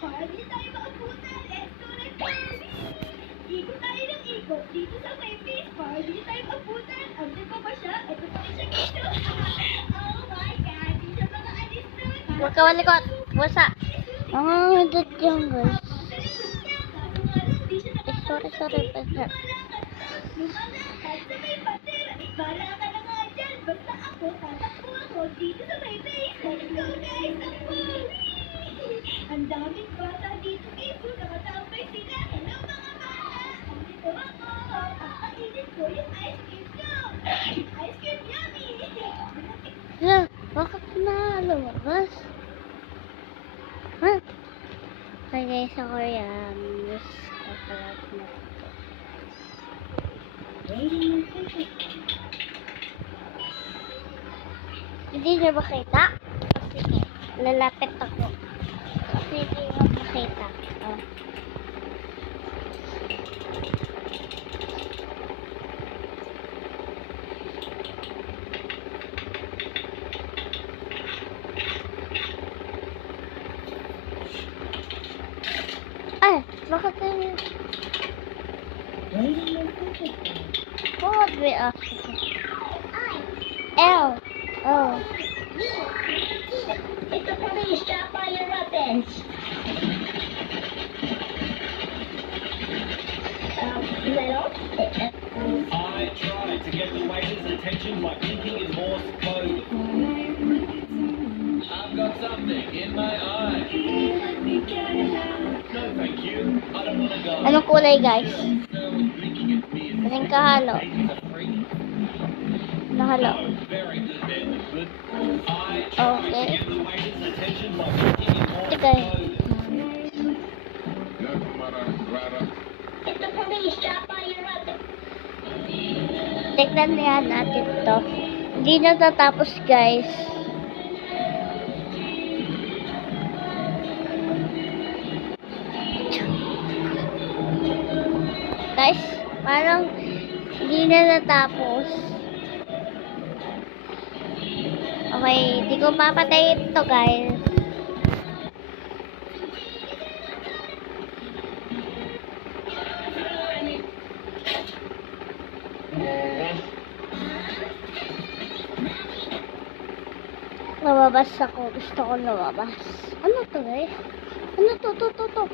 Party tayo mga puta! Restaurant party! Ikot tayo ng ikot dito sa may face. Party tayo mga puta! Andun pa ba siya? Ito pa rin siya dito! Oh my God! Di siya mga alis doon! Huwag ka malikot. Wasa. Ito dyan guys. Sorry. Lumalakad sa may pader. Bala ka na nga dyan. Basta ako, tatakbo ako dito sa may face. Let's go guys! Takbo! Ang daming bata dito guys. Nakatambay sila. Hello mga bata! Andito ako. Kakainin ko yung ice cream ko. Ice cream yummy! Bakit na lumabas? Hi guys, ako yan. Miss Kapalat na. Hindi niyo makita? Sige, lalapit ako. Kasi hindi niyo makita. Oh. Ay, bakit yun? What would we ask? L. Oh. It's the police. Drop all your weapons. Little? I tried to get the waiter's attention by thinking in Morse code. I've got something in my eye. No, thank you. I don't want to go. Anong kulay guys? Girl was blinking at me and Kasing kahalo. said, "He's a freak." Nahalo. Oh, very good, man. Good. I tried Okay. to get the waiter's attention by thinking in Morse Tigay. code. It's the police. Drop all your weapons. Tignan niya natin to. Hindi na tatapos guys. Guys, parang hindi na natapos. Okay, hindi ko papatayin to guys. Lumabas ako. Gusto ko lumabas. Ano to guys? Ano to?